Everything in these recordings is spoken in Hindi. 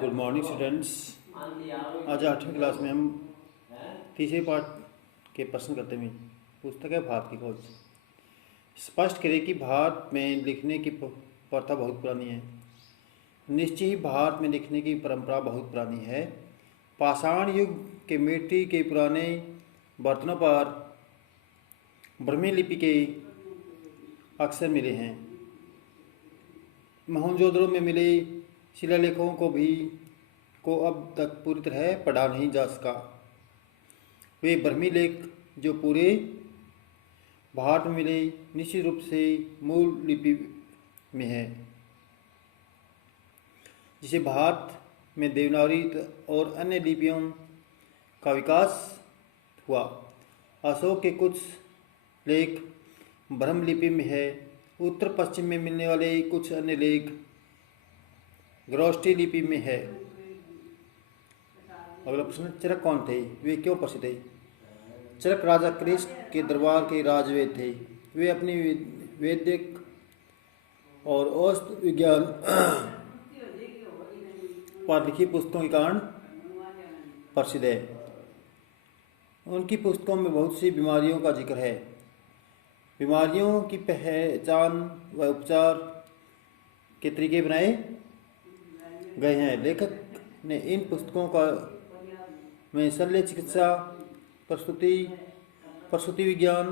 Good morning students. आज 8वीं क्लास में हम तीसरे पाठ के प्रश्न करते हैं। पुस्तक है भारत की खोज। स्पष्ट करें कि भारत में लिखने की प्रथा बहुत पुरानी है। निश्चय ही भारत में लिखने की परंपरा बहुत पुरानी है। पाषाण युग के मिट्टी के पुराने बर्तनों पर ब्राह्मी लिपि के अक्षर मिले हैं। मोहनजोदड़ो में मिले शिलालेखों को अब तक पूरी तरह पढ़ा नहीं जा सका। वे ब्राह्मी लेख जो पूरे भारत में मिले निश्चित रूप से मूल लिपि में है, जिसे भारत में देवनागरी और अन्य लिपियों का विकास हुआ। अशोक के कुछ लेख ब्राह्मी लिपि में है। उत्तर पश्चिम में मिलने वाले कुछ अन्य लेख ग्रॉस्टी लिपि में है। अगला प्रश्न, चरक कौन थे? वे क्यों प्रसिद्ध थे? चरक राजा कृष्ण के दरबार के राजवेद थे। वे अपनी वैदिक और औषध विज्ञान पर लिखी पुस्तकों के कारण प्रसिद्ध है। उनकी पुस्तकों में बहुत सी बीमारियों का जिक्र है। बीमारियों की पहचान व उपचार के तरीके बनाए गए हैं। लेखक ने इन पुस्तकों में शल्य चिकित्सा, प्रसूति विज्ञान,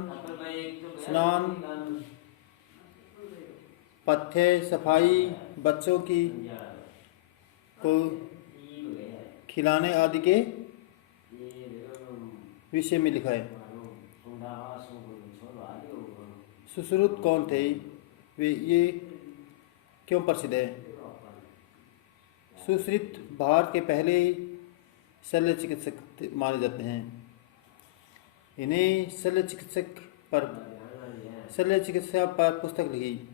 स्नान, पथ्य, सफाई, बच्चों को खिलाने आदि के विषय में लिखा है। सुश्रुत कौन थे? ये क्यों प्रसिद्ध है? सुश्रुत भारत के पहले शल्य चिकित्सक माने जाते हैं। इन्हें शल्य चिकित्सा पर पुस्तक लिखी।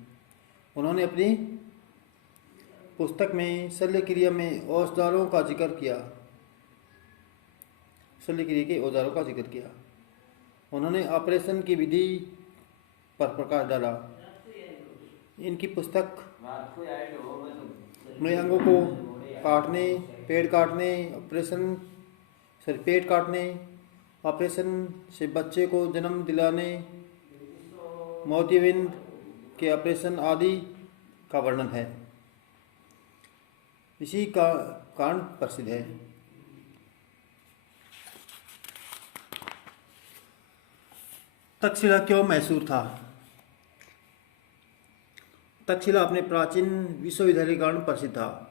उन्होंने अपनी पुस्तक में शल्य क्रिया में औजारों का जिक्र किया। शल्य क्रिया के औजारों का जिक्र किया। उन्होंने ऑपरेशन की विधि पर प्रकाश डाला। इनकी पुस्तक में अंगों को काटने, पेट काटने, ऑपरेशन से बच्चे को जन्म दिलाने, मोतियाबिंद के ऑपरेशन आदि का वर्णन है। इसी का कारण प्रसिद्ध है। तक्षशिला क्यों मैसूर था? तक्षशिला अपने प्राचीन विश्वविद्यालय के कारण प्रसिद्ध था।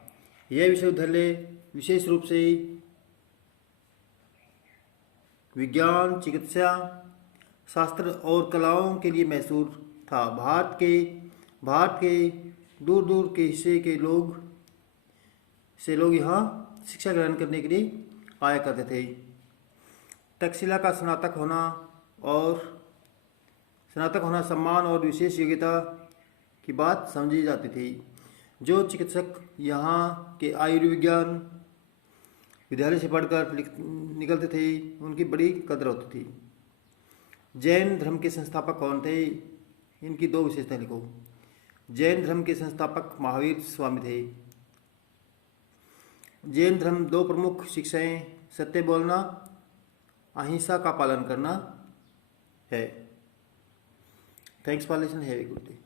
यह विश्वविद्यालय विशेष रूप से विज्ञान, चिकित्सा, शास्त्र और कलाओं के लिए मैसूर था। भारत के दूर दूर के हिस्से के लोग यहाँ शिक्षा ग्रहण करने के लिए आया करते थे। तक्षशिला का स्नातक होना सम्मान और विशेष योग्यता की बात समझी जाती थी। जो चिकित्सक यहाँ के आयुर्विज्ञान विद्यालय से पढ़कर निकलते थे, उनकी बड़ी कदर होती थी। जैन धर्म के संस्थापक कौन थे? इनकी दो विशेषताएं लिखो। जैन धर्म के संस्थापक महावीर स्वामी थे। जैन धर्म दो प्रमुख शिक्षाएं सत्य बोलना, अहिंसा का पालन करना है। Thanks for listening. Have a good day.